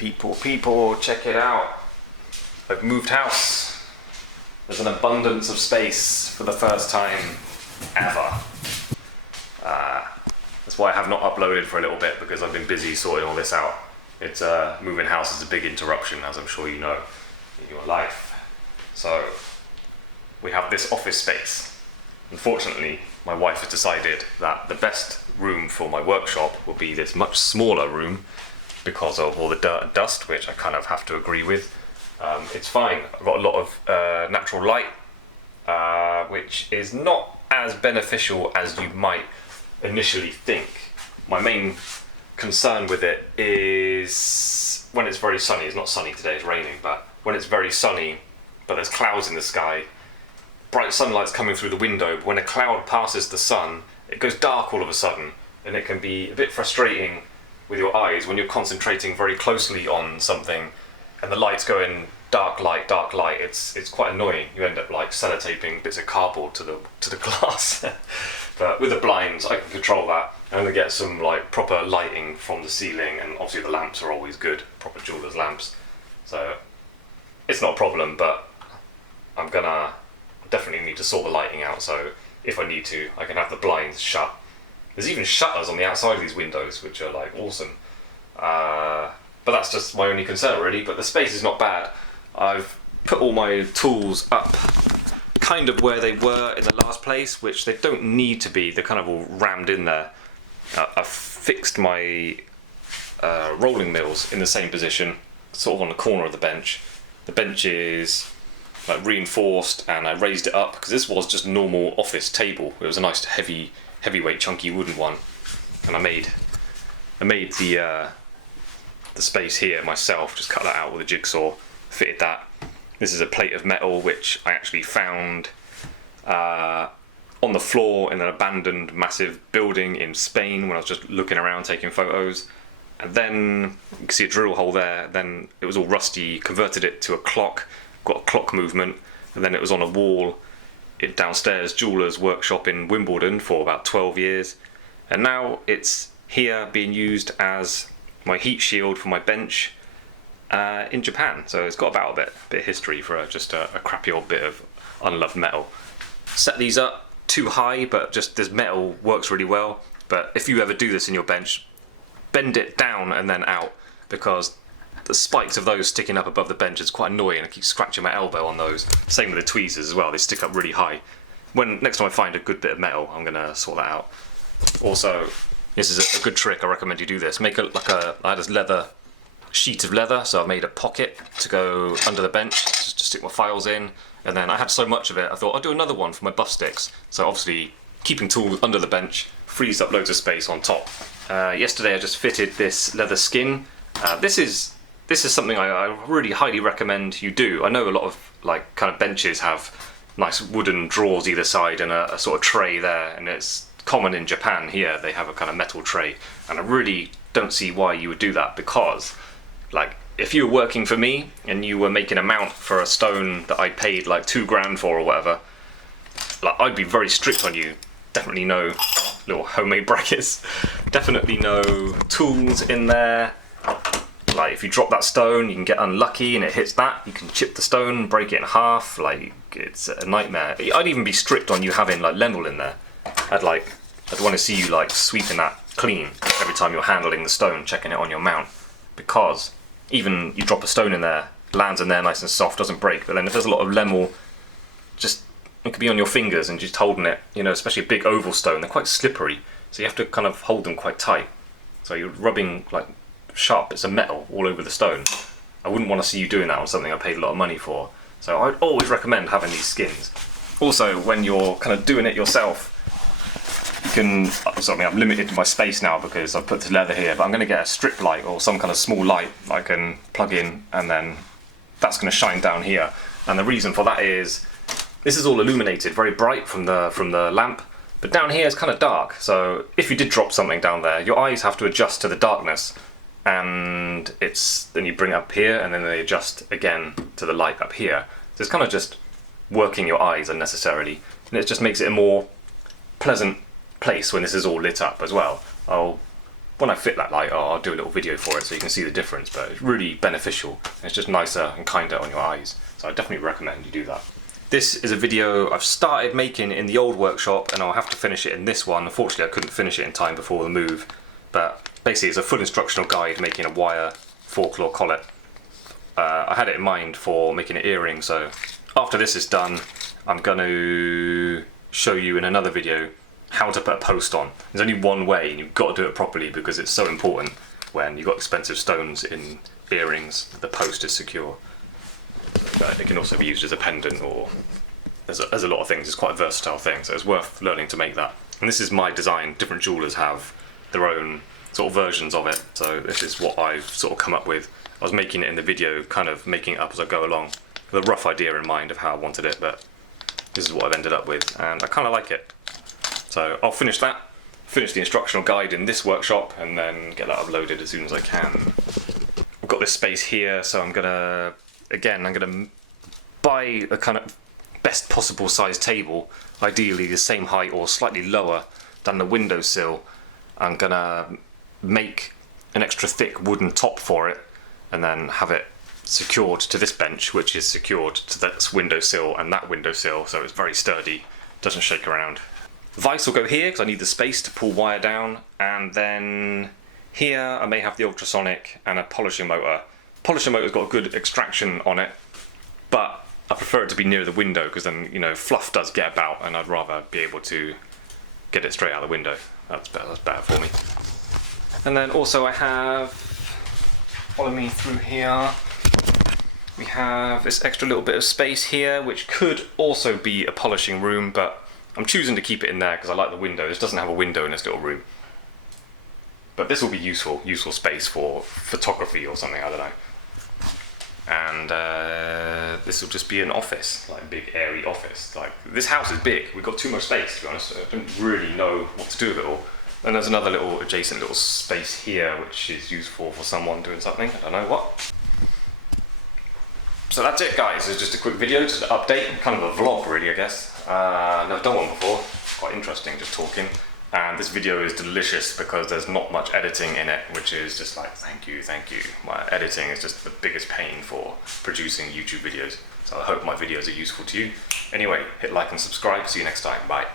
People, check it out. I've moved house. There's an abundance of space for the first time ever. That's why I have not uploaded for a little bit, because I've been busy sorting all this out. It's moving house is a big interruption, as I'm sure you know, in your life. So we have this office space. Unfortunately, my wife has decided that the best room for my workshop will be this much smaller room because of all the dirt and dust, which I kind of have to agree with. It's fine. I've got a lot of natural light, which is not as beneficial as you might initially think. My main concern with it is when it's very sunny. It's not sunny today, it's raining, but when it's very sunny, but there's clouds in the sky, bright sunlight's coming through the window, but when a cloud passes the sun, it goes dark all of a sudden, and it can be a bit frustrating with your eyes when you're concentrating very closely on something and the light's going dark light, it's quite annoying. You end up like sellotaping bits of cardboard to the glass. But with the blinds, I can control that. I'm gonna get some like proper lighting from the ceiling, and obviously the lamps are always good, proper jeweler's lamps. So it's not a problem, but I'm gonna definitely need to sort the lighting out, so if I need to, I can have the blinds shut. There's even shutters on the outside of these windows, which are like awesome. But that's just my only concern really, but the space is not bad. I've put all my tools up kind of where they were in the last place, which they don't need to be, they're kind of all rammed in there. I've fixed my rolling mills in the same position, sort of on the corner of the bench. The bench is like reinforced, and I raised it up because this was just a normal office table. It was a nice heavyweight chunky wooden one, and I made the space here myself, just cut that out with a jigsaw, fitted that. This is a plate of metal which I actually found on the floor in an abandoned massive building in Spain when I was just looking around taking photos. And then you can see a drill hole there. Then it was all rusty, converted it to a clock, got a clock movement, and then it was on a wall downstairs jeweller's workshop in Wimbledon for about 12 years. And now it's here being used as my heat shield for my bench in Japan. So it's got about a bit of history for just a crappy old bit of unloved metal. Set these up too high, but just this metal works really well. But if you ever do this in your bench, bend it down and then out, because the spikes of those sticking up above the bench is quite annoying. I keep scratching my elbow on those. Same with the tweezers as well, they stick up really high. Next time I find a good bit of metal, I'm gonna sort that out. Also, this is a good trick, I recommend you do this. I had this leather sheet of leather, so I made a pocket to go under the bench, just to stick my files in, and then I had so much of it, I thought I'll do another one for my buff sticks. So obviously, keeping tools under the bench frees up loads of space on top. Yesterday I just fitted this leather skin. This is something I really highly recommend you do. I know a lot of like kind of benches have nice wooden drawers either side and a sort of tray there, and it's common in Japan. Here they have a kind of metal tray, and I really don't see why you would do that, because like if you were working for me and you were making a mount for a stone that I paid like $2,000 for or whatever, like I'd be very strict on you. Definitely no little homemade brackets, definitely no tools in there. Like if you drop that stone, you can get unlucky and it hits that, you can chip the stone, break it in half, like it's a nightmare. I'd even be strict on you having like level in there. I'd want to see you like sweeping that clean every time you're handling the stone, checking it on your mount, because even you drop a stone in there, lands in there nice and soft, doesn't break, but then if there's a lot of lemel, just it could be on your fingers and just holding it, you know, especially a big oval stone, they're quite slippery, so you have to kind of hold them quite tight. So you're rubbing like sharp bits of metal all over the stone. I wouldn't want to see you doing that on something I paid a lot of money for. So I'd always recommend having these skins. Also, when you're kind of doing it yourself, you can, I've limited my space now because I've put the leather here, but I'm going to get a strip light or some kind of small light I can plug in, and then that's going to shine down here. And the reason for that is, this is all illuminated, very bright from the lamp, but down here is kind of dark. So if you did drop something down there, your eyes have to adjust to the darkness, and then you bring it up here, and then they adjust again to the light up here. So it's kind of just working your eyes unnecessarily, and it just makes it a more pleasant place when this is all lit up as well. I'll when I fit that light, I'll do a little video for it so you can see the difference, but it's really beneficial. It's just nicer and kinder on your eyes, so I definitely recommend you do that. This is a video I've started making in the old workshop, and I'll have to finish it in this one. Unfortunately, I couldn't finish it in time before the move, but basically it's a full instructional guide making a wire fork-claw collet. I had it in mind for making an earring, so after this is done, I'm going to show you in another video how to put a post on. There's only one way, and you've got to do it properly because it's so important when you've got expensive stones in earrings that the post is secure. But it can also be used as a pendant, or there's a lot of things. It's quite a versatile thing, so it's worth learning to make that. And this is my design. Different jewellers have their own sort of versions of it, so this is what I've sort of come up with. I was making it in the video, kind of making it up as I go along, with a rough idea in mind of how I wanted it, but this is what I've ended up with, and I kind of like it. So I'll finish that, finish the instructional guide in this workshop, and then get that uploaded as soon as I can. I've got this space here, so I'm gonna buy a kind of best possible size table, ideally the same height or slightly lower than the windowsill. I'm gonna make an extra thick wooden top for it, and then have it secured to this bench, which is secured to this windowsill and that windowsill, so it's very sturdy, doesn't shake around. The vice will go here because I need the space to pull wire down, and then here I may have the ultrasonic and a polishing motor. Polishing motor's got a good extraction on it, but I prefer it to be near the window because then, you know, fluff does get about, and I'd rather be able to get it straight out the window. That's better for me. And then also I have, follow me through here, we have this extra little bit of space here, which could also be a polishing room, but I'm choosing to keep it in there because I like the window. This doesn't have a window in this little room. But this will be useful space for photography or something, I don't know. And this will just be an office, like a big airy office. Like, this house is big, we've got too much space, to be honest. I don't really know what to do with it all. And there's another little adjacent little space here which is useful for someone doing something, I don't know what. So that's it, guys. It's just a quick video, just an update, kind of a vlog really, I guess. Never done one before, it's quite interesting just talking. And this video is delicious because there's not much editing in it, which is just like, thank you. My editing is just the biggest pain for producing YouTube videos. So I hope my videos are useful to you. Anyway, hit like and subscribe, see you next time, bye.